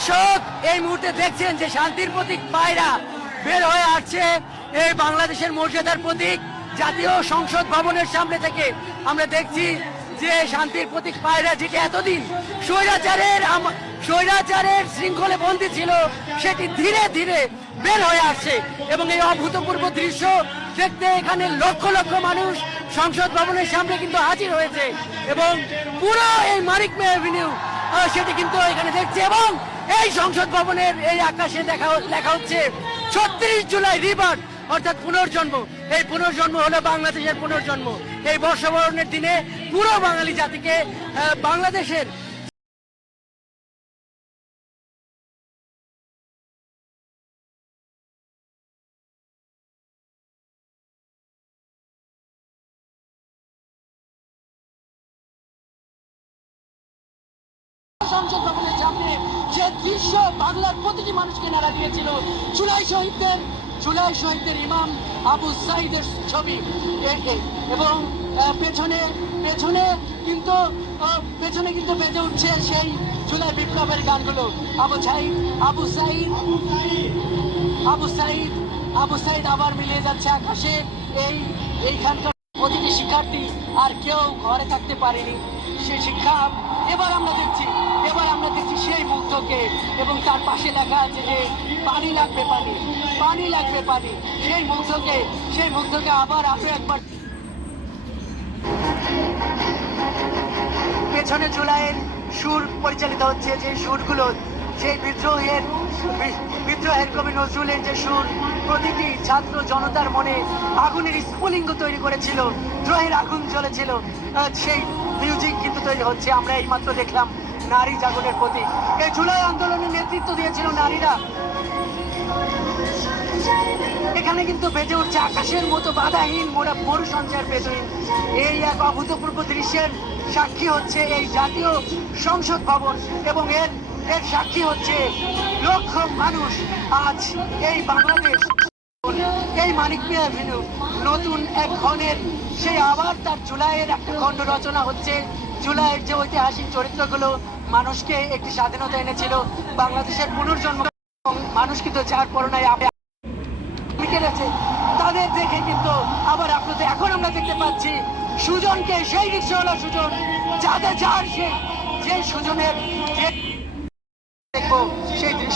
দর্শক, এই মুহূর্তে দেখছেন যে শান্তির প্রতীক পায়রা বের হয়ে আসছে এই বাংলাদেশের মর্যাদার প্রতীক। জাতীয় সংসদ ভবনের সামনে থেকে আমরা দেখছি যে শান্তির প্রতীক পায়রা যেটি এতদিন স্বৈরাচারের স্বৈরাচারের শৃঙ্খলে বন্দী ছিল, সেটি ধীরে ধীরে বের হয়ে আসছে। এবং এই অভূতপূর্ব দৃশ্য দেখতে এখানে লক্ষ লক্ষ মানুষ সংসদ ভবনের সামনে কিন্তু হাজির হয়েছে। এবং পুরো এই মানিক মে অ্যাভিনিউ সেটি কিন্তু এখানে দেখছে। এবং এই সংসদ ভবনের এই আকাশে দেখা লেখা হচ্ছে, ছত্রিশ জুলাই রিবার অর্থাৎ পুনর্জন্ম। এই পুনর্জন্ম হলো বাংলাদেশের পুনর্জন্ম। এই বর্ষবরণের দিনে পুরো বাঙালি জাতিকে বাংলাদেশের দৃশ্য বাংলার প্রতিটি মানুষকে নাড়া দিয়েছিল। জুলাই শহীদদের জুলাই শহীদদের ইমাম আবু সাইদের ছবি। এবং পেছনে পেছনে কিন্তু পেছনে কিন্তু বেজে উঠছে সেই জুলাই বিপ্লবের গানগুলো। আবু সাইদ আবু সাইদ আবু সাইদ আবু সাইদ আবার মিলিয়ে যাচ্ছে আকাশে। এই, এইখানকার শিক্ষার্থী আর কেউ ঘরে থাকতে পারেনি। সে শিক্ষা এবার আমরা দেখছি, এবার আমরা দেখছি সেই মুগ্ধকে এবং তার পাশে লেখা আছে যে, পানি লাগবে পানি পানি লাগবে পানি। সেই মুগ্ধকে সেই মুগ্ধকে আবার আরও একবার পেছনে জুলাইয়ের সুর পরিচালিত হচ্ছে, যে সুরগুলো সেই বিদ্রোহের বিদ্রোহের কবি নজরুলের যে সুর, প্রতিটি ছাত্র জনতার মনে আগুনের স্ফুলিঙ্গ তৈরি করেছিল, দ্রোহের আগুন জ্বলেছিল। সেই মিউজিক কিন্তু তৈরি হচ্ছে। আমরা এইমাত্র দেখলাম নারী জাগরণের প্রতি এই জুলাই আন্দোলনের নেতৃত্ব দিয়েছিল নারীরা। এখানে কিন্তু বেজে উঠছে আকাশের মতো বাধাহীন মোরা মরু সঞ্চার বেদহীন এই এক অভূতপূর্ব দৃশ্যের সাক্ষী হচ্ছে এই জাতীয় সংসদ ভবন এবং এর এর সাক্ষী হচ্ছে লক্ষ মানুষ। আজ এই বাংলাদেশ এই মানিক মিয়া অ্যাভিনিউ নতুন এক ক্ষণের সেই আবার তার জুলাইয়ের একটা খণ্ড রচনা হচ্ছে। জুলাইয়ের যে ঐতিহাসিক চরিত্রগুলো মানুষকে একটি স্বাধীনতা এনেছিল, বাংলাদেশের পুনর্জন্ম মানুষ কিন্তু যার পরনায় কেড়েছে তাদের দেখে কিন্তু আবার আপনাদের এখন আমরা দেখতে পাচ্ছি সুজনকে, সেই রিক্সাওয়ালা সুজন, যাদের যার সে সুজনের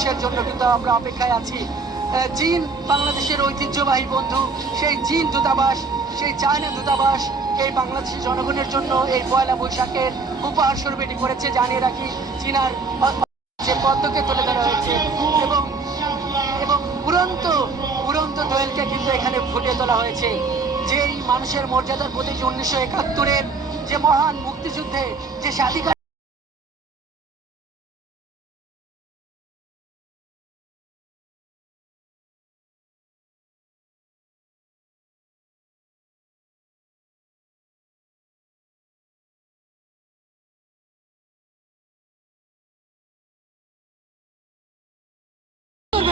দৃশ্যের জন্য কিন্তু আমরা অপেক্ষায় আছি। চীন বাংলাদেশের ঐতিহ্যবাহী বন্ধু, সেই চীন দূতাবাস, সেই চায়না দূতাবাস, এই বাংলাদেশের জনগণের জন্য এই পয়লা বৈশাখের উপহার স্বরূপ এটি করেছে, জানিয়ে রাখি, চীনার যে পদ্মকে তুলে ধরা হয়েছে এবং এবং উড়ন্ত উড়ন্ত দোয়েলকে কিন্তু এখানে ফুটিয়ে তোলা হয়েছে। যেই মানুষের মর্যাদার প্রতীক উনিশশো একাত্তরের যে মহান মুক্তিযুদ্ধে যে স্বাধিকার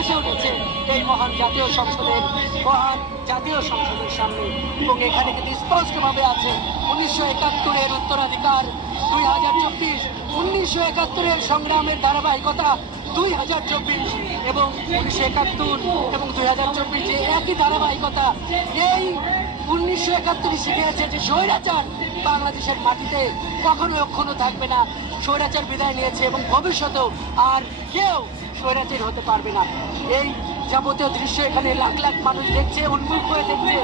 ভেসে উঠেছে এই মহান জাতীয় সংসদের মহান জাতীয় সংসদের সামনে। এবং এখানে কিন্তু স্পষ্টভাবে আছে উনিশশো একাত্তরের উত্তরাধিকার, দুই হাজার চব্বিশ, উনিশশো একাত্তরের সংগ্রামের ধারাবাহিকতা, দুই হাজার চব্বিশ এবং উনিশশো একাত্তর এবং দুই হাজার চব্বিশ যে একই ধারাবাহিকতা, এই উনিশশো একাত্তরে শিখিয়েছে যে স্বৈরাচার বাংলাদেশের মাটিতে কখনো অক্ষুণ্ণ থাকবে না। স্বৈরাচার বিদায় নিয়েছে এবং ভবিষ্যতেও আর কেউ স্বৈরাচার হতে পারবে না। এই যাবতীয় দৃশ্য এখানে লাখ লাখ মানুষ দেখছে, উন্মুখ হয়ে দেখছে।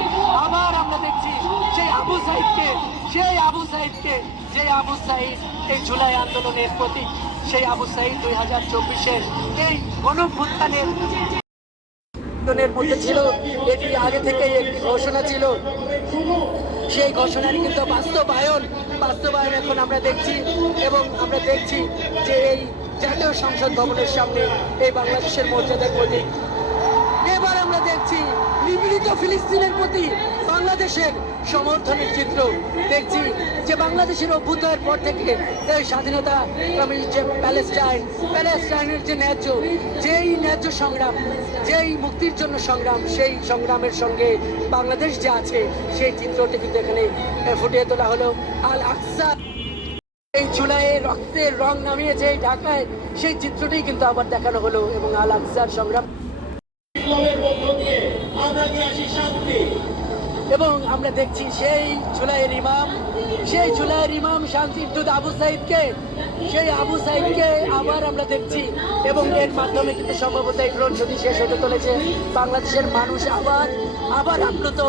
আবার আমরা দেখছি সেই আবু সাহিদকে সেই আবু সাহিদকে যে আবু সাইদ এই জুলাই আন্দোলনের প্রতীক। সেই আবু সাইদ দুই হাজার চব্বিশের এই গণভ্যুত্থানের আন্দোলনের মধ্যে ছিল। এটি আগে থেকে একটি ঘোষণা ছিল। সেই ঘোষণার কিন্তু বাস্তবায়ন বাস্তবায়ন এখন আমরা দেখছি এবং আমরা দেখছি যে এই জাতীয় সংসদ ভবনের সামনে এই বাংলাদেশের মর্যাদার প্রতীক। এবার আমরা দেখছি নিপীড়িত ফিলিস্তিনের প্রতি বাংলাদেশের সমর্থনের চিত্র। দেখছি যে বাংলাদেশের অভ্যুদয়ের পর থেকে স্বাধীনতা যে প্যালেস্টাইন, প্যালেস্টাইনের যে ন্যায্য, যেই ন্যায্য সংগ্রাম, যেই মুক্তির জন্য সংগ্রাম, সেই সংগ্রামের সঙ্গে বাংলাদেশ যে আছে, সেই চিত্রটি কিন্তু এখানে ফুটিয়ে তোলা হলো। আল আকসা এই জুলাইয়ে রক্তের রং নামিয়েছে এই ঢাকায়, সেই চিত্রটাই কিন্তু আবার দেখানো হলো এবং আল আকসার সংগ্রাম। এবং আমরা দেখছি সেই জুলাইয়ের ইমাম, সেই জুলাইয়ের ইমাম শান্তির আবু সাইদকে, সেই আবু সাইদকে আবার আমরা দেখছি এবং এর মাধ্যমে কিন্তু সম্ভবত এই গ্রহণ যদি শেষ হতে চলেছে, বাংলাদেশের মানুষ আবার আবার আপ্লুত।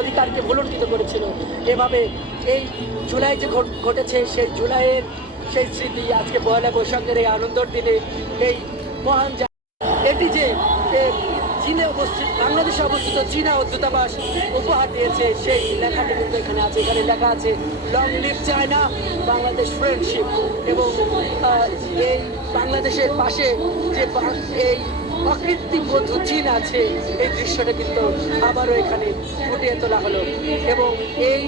অধিকারকে ভুলুণ্ঠিত করেছিল। এভাবে এই জুলাই যে ঘটেছে, সেই জুলাইয়ের সেই স্মৃতি আজকে পয়লা বৈশাখের এই আনন্দর দিনে এই মহান এটি যে চীনে অবস্থিত, বাংলাদেশে অবস্থিত চীনা ও দূতাবাস উপহার দিয়েছে। সেই লেখাটি কিন্তু এখানে আছে। এখানে লেখা আছে long live China Bangladesh friendship এবং এই বাংলাদেশের পাশে যে এই অকৃত্রিম বন্ধু চীন আছে, এই দৃশ্যটা কিন্তু আবারও এখানে ফুটিয়ে তোলা হলো। এবং এই